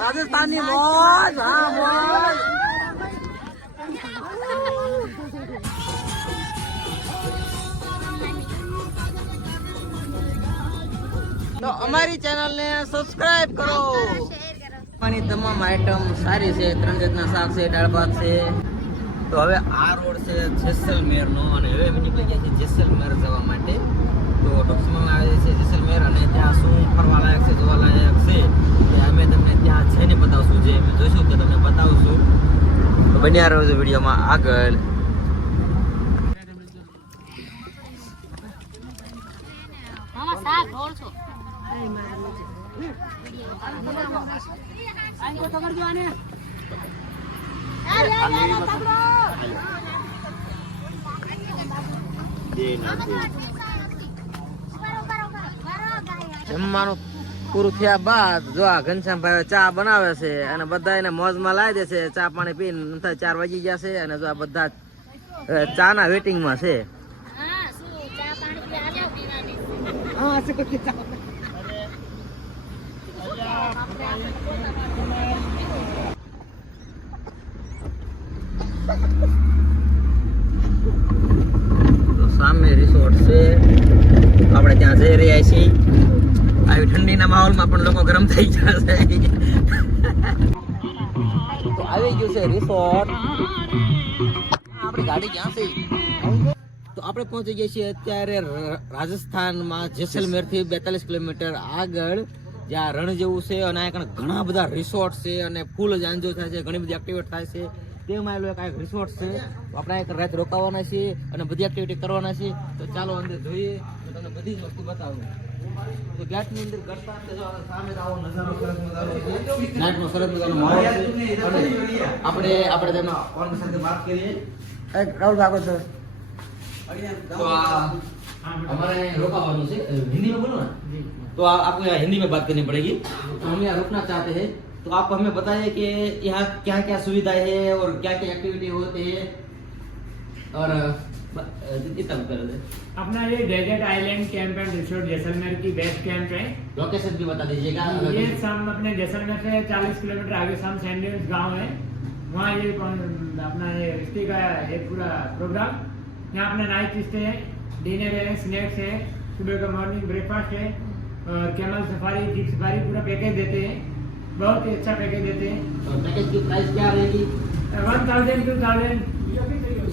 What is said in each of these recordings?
રાજસ્થાનની મોજ, હા મોજ. તો અમારી ચેનલને સબસ્ક્રાઇબ કરો. પાણી તમામ આઈટમ સારી છે. 3 જાતના શાક છે, દાળ ભાત છે. તો હવે આ રોડ છે જેસલમેર નો અને હવે અમે નીકળી ગયા છીએ જેસલમેર જવા માટે. તો ટોક્સમાં આવે છે જેસલમેર અને ત્યાં શું ફરવા લાયક છે, જોવા લાયક છે તે અમે તમને ત્યાં જઈને બતાવશું. જે અમે જોઈશું તે તમને બતાવશું. તો બન્યા રહો વિડીયોમાં આગળ. જમવાનું પૂરું થયા બાદ જો આ ઘનશ્યામભાઈ ચા બનાવે છે અને બધા એને મોજમાં લાવી દે છે. ચા પાણી પીને 4 વાગી ગયા છે અને જો આ બધા ચા ના વેટિંગમાં છે. સામે રિસોર્ટ છે, આપણે ત્યાં જઈ રહ્યા છીએ. આવી ઠંડીના માહોલમાં પણ લોકો ગરમ થઈ ગયા છે. તો આવી ગયું છે રિસોર્ટ. આપણી ગાડી ક્યાં છે? તો આપણે પહોંચી ગયા છીએ અત્યારે રાજસ્થાનમાં જેસલમેર થી 42 કિલોમીટર આગળ, જ્યાં રણ જેવું છે અને અહીંયા ઘણા બધા રિસોર્ટ છે અને ફૂલ જ એન્જોય થાય છે, ઘણી બધી એક્ટિવિટી થાય છે. તેમાં એક રિસોર્ટ છે. આપણે એક રાત રોકાવાના છીએ અને બધી એક્ટિવિટી કરવાના છે. તો ચાલો અંદર જોઈએ, તમને બધી જ વસ્તુ બતાવું. તો ગેટની અંદર કરતા સામે આવો નજારો સરસ મજાનો છે. નાઈટનો સરસ મજાનો માહોલ છે. આપણે તેમાં ઓન સાથે વાત કરીએ. રાહુલ ભાગો છો. तो हमारे रोकावानी से हिंदी में बोलो ना, तो आपको यहाँ हिंदी में बात करनी पड़ेगी. तो हम यहाँ रुकना चाहते हैं, तो आप हमें बताइए कि यहाँ क्या क्या सुविधाएं है और क्या क्या एक्टिविटी होते हैं और इतना कर दे. अपना ये desert island camp and resort Jaisalmer की बेस्ट कैंप है. लोकेशन भी बता दीजिएगा. ये शाम अपने जैसलमेर से 40 किलोमीटर आगे शाम सैंडल्स गांव है. वहाँ ये अपना ये स्टे का एक पूरा प्रोग्राम. यहाँ अपना नाइट स्टे है, डिनर है, स्नैक्स है, सुबह का मॉर्निंग ब्रेकफास्ट है और कैमल सफारी, जीप सफारी पूरा पैकेज देते हैं. बहुत ही अच्छा पैकेज देते हैं. तो पैकेज की प्राइस क्या रहेगी? 1000 2000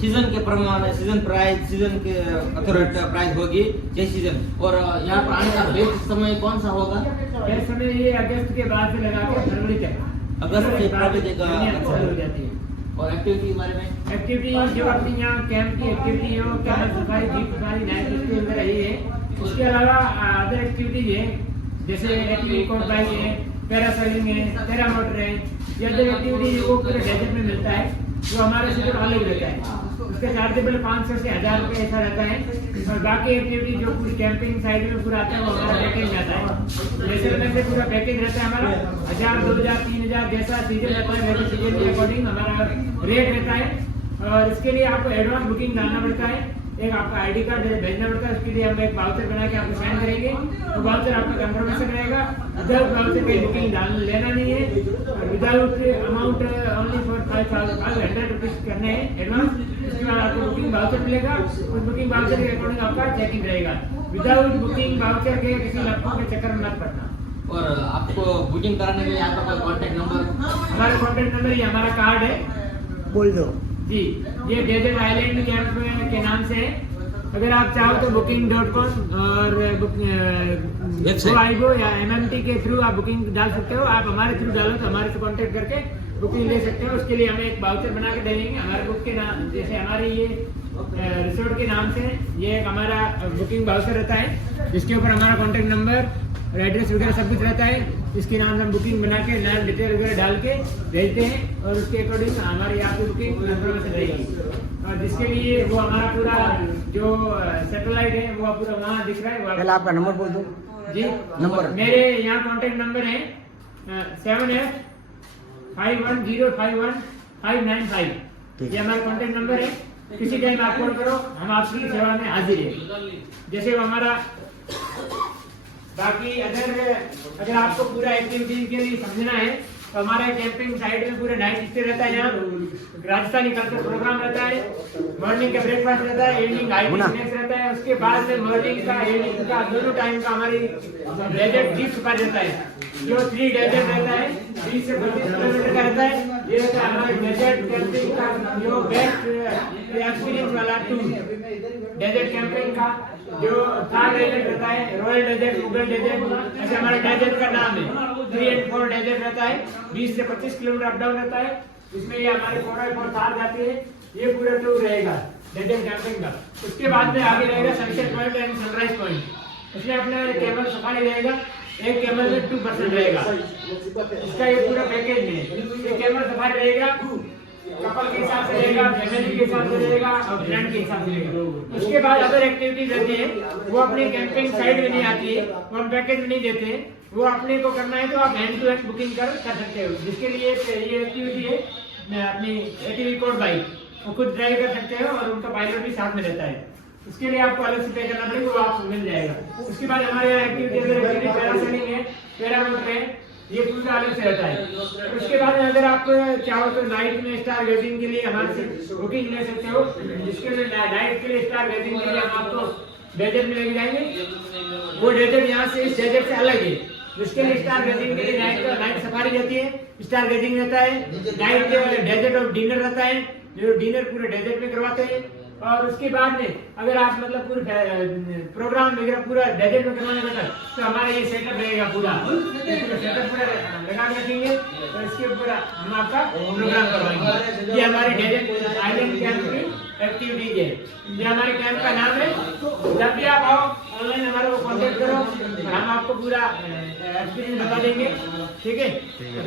सीजन के प्रमाण, सीजन के अथॉरिटी प्राइस होगी ये सीजन. और यहाँ पर आने का बेस्ट समय कौन सा होगा? बेस्ट समय ये अगस्त के बाद से लगा के फरवरी तक. अगस्त के फरवरी तक चालू हो जाती है. और एक्टिविटी के बारे में? एक्टिविटी जो अपनी यहाँ कैंप की एक्टिविटी है वो camel safari, jeep safari, night stay अंदर रही है. उसके अलावा अदर एक्टिविटीज है जैसे एक्टिविटी बाइक है, पैरासेलिंग है, पैरा मोटर है. ये अदर एक्टिविटी वो पूरे डेजर्ट में मिलता है जो हमारे से अलग रहता है. उसका चार्जेबल 500 से 1000 रुपये ऐसा रहता है. और बाकी एक्टिविटी जो पूरी कैंपिंग साइड में पूरा आता है वो हमारा पैकेज रहता है. जैसलमेर से पूरा पैकेज रहता है हमारा 1000 2000 3000 जैसा सीजन रहता है वैसे सीजन के अकॉर्डिंग हमारा रेट रहता है. और इसके लिए आपको एडवांस बुकिंग डालना पड़ता है. एक आपका आईडी कार्ड भेजना पड़ता है. उसके लिए हम एक वाउचर बना के आपको साइन करेंगे. तो वाउचर आपका कंफर्मेशन रहेगा. विदाउट वाउचर की बुकिंग लेना नहीं है. Without amount only for 500 rupees करने हैं एडवांस. उसके बाद आपको बुकिंग वाउचर मिलेगा. उस बुकिंग वाउचर के अकॉर्डिंग आपका चेकिंग रहेगा. विदाउट बुकिंग वाउचर के किसी लफड़ों के चक्कर में मत पड़ना. और आपको बुकिंग कराने के लिए आपका कोई कांटेक्ट नंबर? हमारा कांटेक्ट नंबर ये हमारा कार्ड है, बोल दो जी. ये डेजर्ट आइलैंड कैंप के नाम से है. अगर आप चाहो तो booking.com और Goigo या MMT के थ्रू आप बुकिंग डाल सकते हो. आप हमारे थ्रू डालो तो हमारे से कांटेक्ट करके बुकिंग ले सकते हो. उसके लिए हमें एक वाउचर बना के दे देंगे हमारे बुक के नाम. जैसे हमारे ये रिसोर्ट के नाम से ये एक हमारा बुकिंग वाउचर रहता है जिसके ऊपर हमारा कांटेक्ट नंबर और एड्रेस वगैरह सब कुछ रहता है. इसके नाम से हम बुकिंग बना के नाम डिटेल वगैरह डाल के भेजते हैं और उसके अकॉर्डिंग हमारी आपकी बुकिंग इन्फॉर्मेशन रहेगी. और जिसके लिए वो हमारा पूरा जो सैटेलाइट है वो पूरा वहाँ दिख रहा है पहले आपका नंबर बोल दो। जी नंबर। मेरे यहाँ कांटेक्ट नंबर है 7851051595। ये हमारा कांटेक्ट नंबर है, किसी टाइम आप कॉल करो, हम आपकी सेवा में हाजिर है। जैसे वो हमारा बाकी अगर आपको पूरा एक्टिविटी के लिए समझना है तो हमारा कैंपिंग साइड में पूरा नाइट स्टे रहता है। यहाँ राजस्थानी कल्चर प्रोग्राम रहता है, मॉर्निंग का ब्रेकफास्ट रहता है, इवनिंग आईटी स्नैक्स रहता है, उसके बाद में मॉर्निंग का इवनिंग का दोनों टाइम का हमारी डेजर्ट जीप सफारी रहता है, जो 3 डेजर्ट रहता है, 20 से 25 किलोमीटर का रहता है। ये रहता है हमारे डेजर्ट कैंपिंग का जो बेस्ट एक्सपीरियंस वाला टूर। डेजर्ट कैंपिंग का जो 3rd डेजर्ट रहता है, रॉयल डेजर्ट, मुगल डेजर्ट, ऐसे हमारे डेजर्ट का नाम है। 3 और 4 डेजर्ट रहता है, 20 से 25 किलोमीटर अप डाउन रहता है। इसमें ये हमारे 4 और 4 जाती है। ये पूरा टूर रहेगा डेजर्ट कैंपिंग का। उसके बाद में आगे रहेगा sunset point and sunrise point. इसमें अपने कैमल सफारी रहेगा, एक कैमल में 2 पर्सन रहेगा। इसका ये पूरा पैकेज में ये कैमल सफारी रहेगा, कपल के हिसाब से रहेगा, फैमिली के हिसाब से रहेगा और फ्रेंड के हिसाब से रहेगा। उसके बाद अदर एक्टिविटीज रहती है वो अपने कैंपिंग साइड में नहीं आती है, वो हम पैकेज में नहीं देते हैं। वो अपने को करना है तो आप हैंड टू हैंड बुकिंग कर सकते हो। जिसके लिए ये एक्टिविटी है अपनी एटीवी कोड बाइक वो खुद ड्राइव कर सकते हो और उनका पायलट भी साथ में रहता है। उसके लिए आपको अलग से पे करना पड़ेगा, वो आपको मिल जाएगा। उसके बाद हमारे यहाँ एक्टिविटी पैरासेलिंग है, पैरामोटर है, ये पूरा अलग से रहता है। उसके बाद अगर आप चाहो तो नाइट में स्टार गेजिंग के लिए हमारे से बुकिंग ले सकते हो। जिसके लिए नाइट के लिए स्टार गेजिंग के लिए हम आपको डेजर्ट में लेके जाएंगे। वो डेजर्ट यहाँ से इस डेजर्ट से अलग है। जिसके लिए स्टार गेजिंग के लिए नाइट सफारी रहती है, स्टार गेजिंग रहता है, नाइट डेजर्ट और डिनर रहता है, जो डिनर पूरे डेजर्ट में करवाते हैं। और उसके बाद में अगर आप मतलब पूरे प्रोग्राम वगैरह पूरा डेजर्ट में करवाने का तो हमारा ये सेटअप रहेगा पूरा सेटअप पूरा लगा के रखेंगे और इसके पूरा हम आपका प्रोग्राम करवाएंगे। ये हमारे डेजर्ट आइलैंड कैंप की एक्टिविटीज है। ये हमारे कैंप का नाम है। जब भी आप आओ ऑनलाइन हमारे को कांटेक्ट करो, हम आपको पूरा एक्सपीरियंस बता देंगे। ठीक है,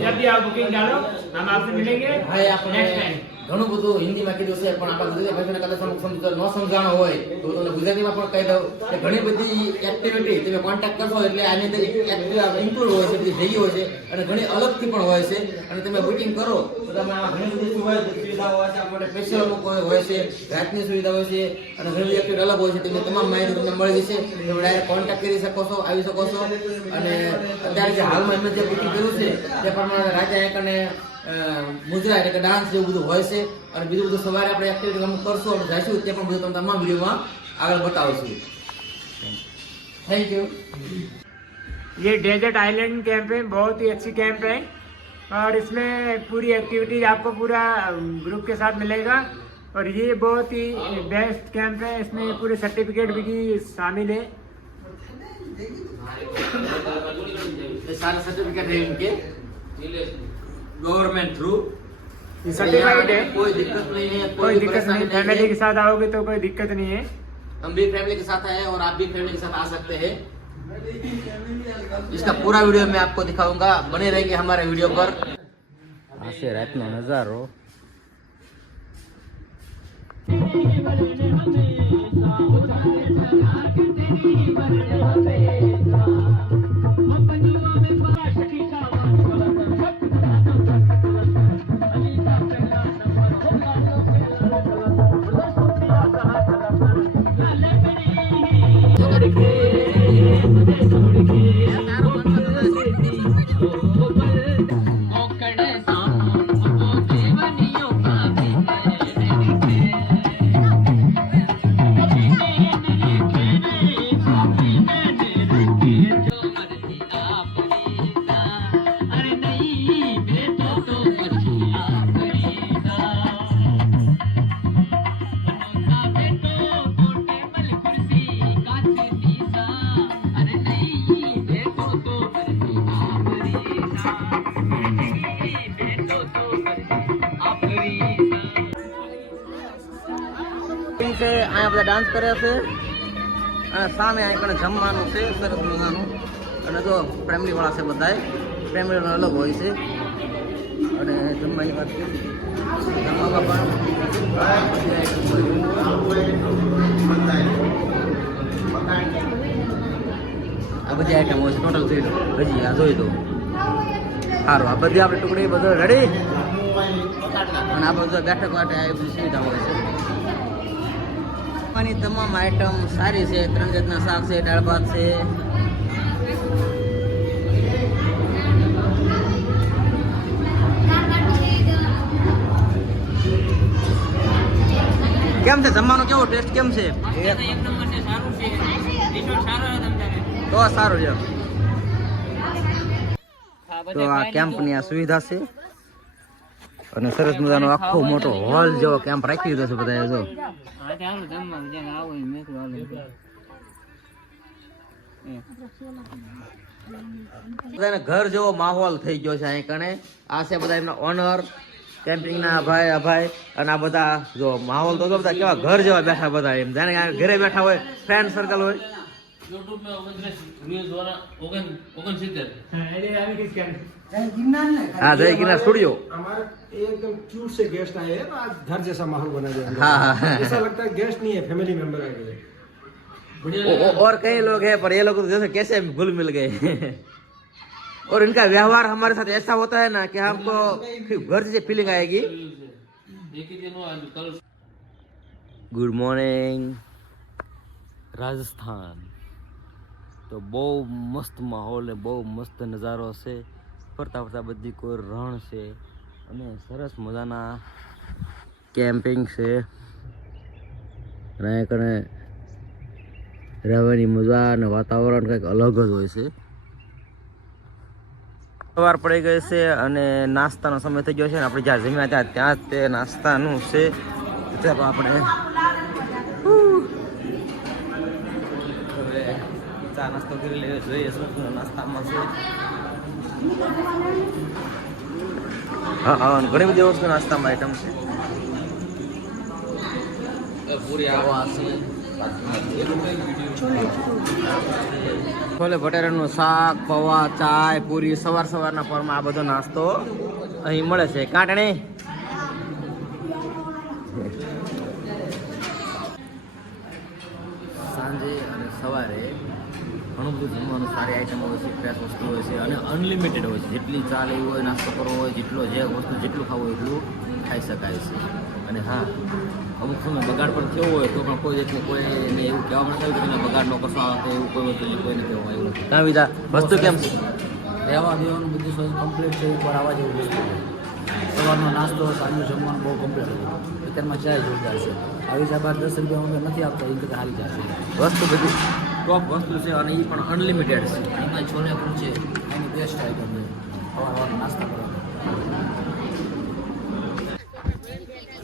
जब भी आप बुकिंग डालो हम आपसे मिलेंगे नेक्स्ट टाइम। ઘણું બધું હિન્દીમાં કીધું છે પણ આપણા ગુજરાતી ભાષાને કદાચ અમુક ન સમજાણો હોય તો તમને ગુજરાતીમાં પણ કહી દઉં કે ઘણી બધી એક્ટિવિટી તમે કોન્ટેક્ટ કરશો એટલે આની અંદર ઇન્ક્લુડ હોય છે, બધી ભેગી હોય છે અને ઘણી અલગથી પણ હોય છે અને તમે બુકિંગ કરો તો તમે આ ઘણી બધી સુવિધાઓ હોય છે, આપણે સ્પેશિયલ અમુક હોય છે, રાતની સુવિધા હોય છે અને ઘણી બધી એક્ટિવિટી અલગ હોય છે. તેની તમામ માહિતી તમને મળી જશે. તમે ડાયરેક્ટ કોન્ટેક્ટ કરી શકો છો, આવી શકો છો. અને અત્યારે જે હાલમાં એમને જે બુકિંગ કર્યું છે તે પ્રમાણે રાજા એક અને મુજરા એટલે કે ડાન્સ જેવું બધું હોય છે અને બીજું બધું સવારે આપણે એક્ટિવિટી અમુક કરશું અને જઈશું તે પણ બધું તમને તમામ વિડીયોમાં આગળ બતાવશું. Thank you. ये डेजर्ट आइलैंड कैंप है, बहुत ही अच्छी कैंप है और इसमें पूरी एक्टिविटीज आपको पूरा ग्रुप के साथ मिलेगा और ये बहुत ही बेस्ट कैंप है। इसमें पूरे सर्टिफिकेट भी शामिल है। सारे सर्टिफिकेट है इनके गवर्नमेंट थ्रू सर्टिफाइड है, कोई दिक्कत नहीं है, कोई दिक्कत नहीं। फैमिली के साथ आओगे तो कोई दिक्कत नहीं है। हम भी फैमिली के साथ आए और आप भी फैमिली के साथ आ सकते हैं। इसका पूरा वीडियो मैं आपको दिखाऊंगा, बने रहेंगे हमारे वीडियो पर. આશે રાતનો નજારો. છે અહીંયા બધા ડાન્સ કરે છે અને સામે અહીં કણે જમવાનું છે સરસ મજાનું અને જો ફેમિલી વાળા છે બધાય ફેમિલીનો અલગ હોય છે અને જમવાની વાત કરી હતી જમવામાં આ બધી આઈટમ હોય છે ટોટલ થઈ હજી આ જોઈ દો સારું આ બધી આપણે ટુકડી બધું રેડી અને આ બધું બેઠક માટે આ બધી સુવિધા હોય છે ખાવાની તમામ આઈટમ સારી છે 3 જાતના શાક છે દાળ ભાત છે કેમ છે જમવાનું કેવો ટેસ્ટ કેમ છે તો સારું છે તો આ કેમ્પની આ સુવિધા છે અને સરસ મજાનો આખો મોટો હોલ જેવો કેમ્પ રાખી દીધો છે બધા જો બધાને ઘર જેવો માહોલ થઈ ગયો છે અહીં કણે આ છે બધા એમના ઓનર કેમ્પિંગ ના ભાઈ અને આ બધા જો માહોલ તો બધા કેવા ઘર જેવા બેઠા બધા એમ જાણે ઘરે બેઠા હોય ફ્રેન્ડ સર્કલ હોય YouTube में 29 व्यूज वाला 69 हाँ जय गिरनार स्टूडियो हमारे एकदम क्यूट से गेस्ट आए हैं आज घर जैसा माहौल बना दिया हम हाँ, लोगों ने। हाँ। ऐसा लगता है गेस्ट नहीं है फैमिली मेंबर आ गए और कई लोग हैं पर ये लोग तो जैसे कैसे घुल मिल गए और इनका व्यवहार हमारे साथ ऐसा होता है ना कि हमको घर जैसे फीलिंग आएगी एक ही दिन हुआ आज कल गुड मॉर्निंग રાજસ્થાન તો બહુ મસ્ત માહોલ ને બહુ મસ્ત નજારો છે ફરતા ફરતા બધી કોઈ રણ છે અને સરસ મજાના કેમ્પિંગ છે અને કણે રહેવાની મજા અને વાતાવરણ કંઈક અલગ જ હોય છે સવાર પડી ગઈ છે અને નાસ્તાનો સમય થઈ ગયો છે અને આપણે જ્યાં જમ્યા ત્યાં જ તે નાસ્તાનું છે ચાલો આપણે ચા નાસ્તો કરી લઈએ જોઈએ શું નાસ્તામાં છે હા ઘણી બધી વસ્તુ નાસ્તામાં આઈટમ છે પૂરી આવા છે છોલે ભટેરાનું શાક પૌવા ચાય પૂરી સવારના પરમાં આ બધો નાસ્તો અહીં મળે છે કાંટણી સાંજે અને સવારે ઘણું બધું જમવાનું સારી આઈટમ હોય છે ફ્રેશ વસ્તુ હોય છે અને અનલિમિટેડ હોય છે જેટલી ચાલે એવું હોય નાસ્તો કરવો હોય જેટલો જે વસ્તુ જેટલું ખાવું હોય એટલું ખાઈ શકાય છે અને હા અમુક સમય બગાડ પણ થયો હોય તો પણ કોઈ રીતે કોઈને એવું કહેવા મળે કે તમે બગાડ ન કરશો આવે તો એવું કોઈ વસ્તુ કોઈને કહેવામાં આવ્યું નથી કાં બીજા વસ્તુ કેમ છે રહેવા દેવાનું બધું કમ્પ્લીટ છે એકવાર આવવા જેવું વસ્તુ સવારનો નાસ્તો સાંજનું જમવાનું બહુ કમ્પ્લીટ હતું અત્યારમાં ચાય જોરદાર છે આવી જ બાર 10 રૂપિયા નથી આપતા એ કરતાં હારી જશે વસ્તુ બધી ટોપ વસ્તુ છે અને એ પણ અનલિમિટેડ છે એમાં છોલે પણ છે એની બેસ્ટ આઈટમ છે સવાર નાસ્તા કરવાનો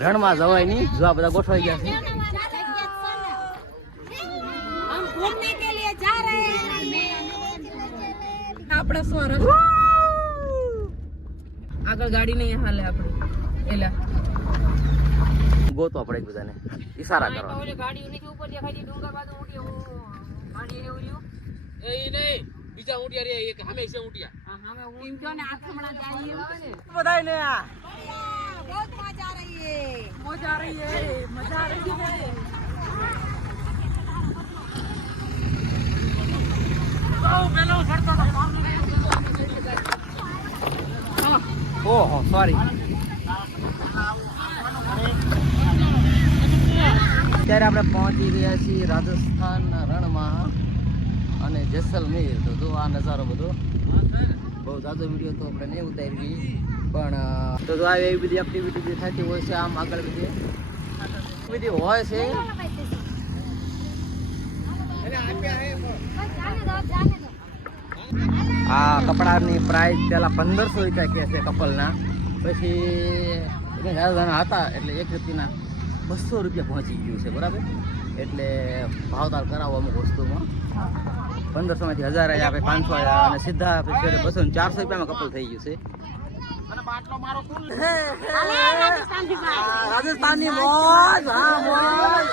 રણમાં જવાય નહીં જો આ બધા ગોઠવાઈ ગયા છે हम घूमने के लिए जा रहे हैं આપણા સ્વર આગળ ગાડી નહીં હાલે આપણે એલા ગોતો આપણે એક બધાને ઈશારા કરવાનો ઓલે ગાડી ઉની ઉપર દેખાય છે ડુંગર બાજુ ઉડી ઓ ગાડી એવું લ્યો એ નહીં બીજા ઊંટિયા રે એક હંમેશા ઊંટિયા હા અમે ટીમ જો ને આખમણા જાય બધાને बहुत मजा आ रही है मजा आ रही है मजा आ रही है ઓહો સોરી અત્યારે આપણે પહોંચી ગયા છીએ રાજસ્થાનના રણમાં અને જેસલમેર તો જો આ નજારો બધો બહુ જાજો વિડીયો તો આપણે નહીં ઉતારી પણ તો જો આ એવી બધી એક્ટિવિટી જે થતી હોય છે આમ આગળ બધી હોય છે આ કપડાની પ્રાઇસ પહેલાં 1500 રૂપિયા કહે છે કપલના પછી હતા એટલે એક વ્યક્તિના 200 રૂપિયા પહોંચી ગયું છે બરાબર એટલે ભાવતાલ કરાવો અમુક વસ્તુમાં 1500માંથી 1000 આવ્યા આપણે 500 આવ્યા અને સીધા આપણે 200 400 રૂપિયામાં કપલ થઈ ગયું છે રાજસ્થાનની મોજ હા મોજ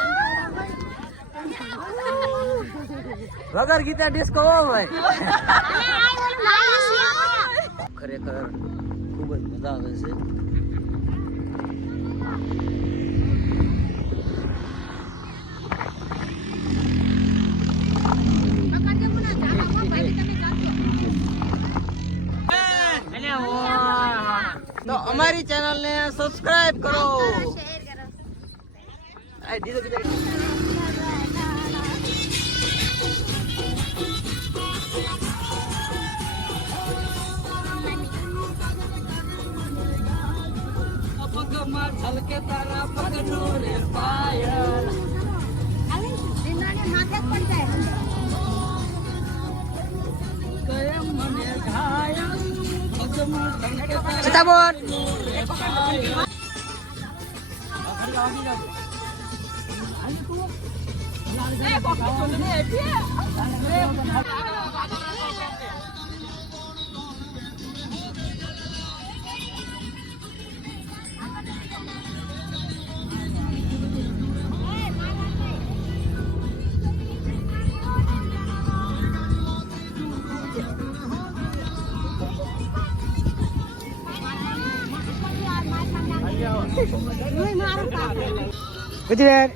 વગર ગીતા ડિસ્કો હોય ખરેખર ખૂબ ખૂબ જ મજા આવે છે. તો અમારી ચેનલને સબસ્ક્રાઇબ કરો. સીતાબોર ગુજરાત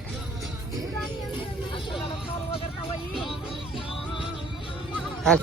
હાલ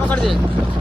પકડજે.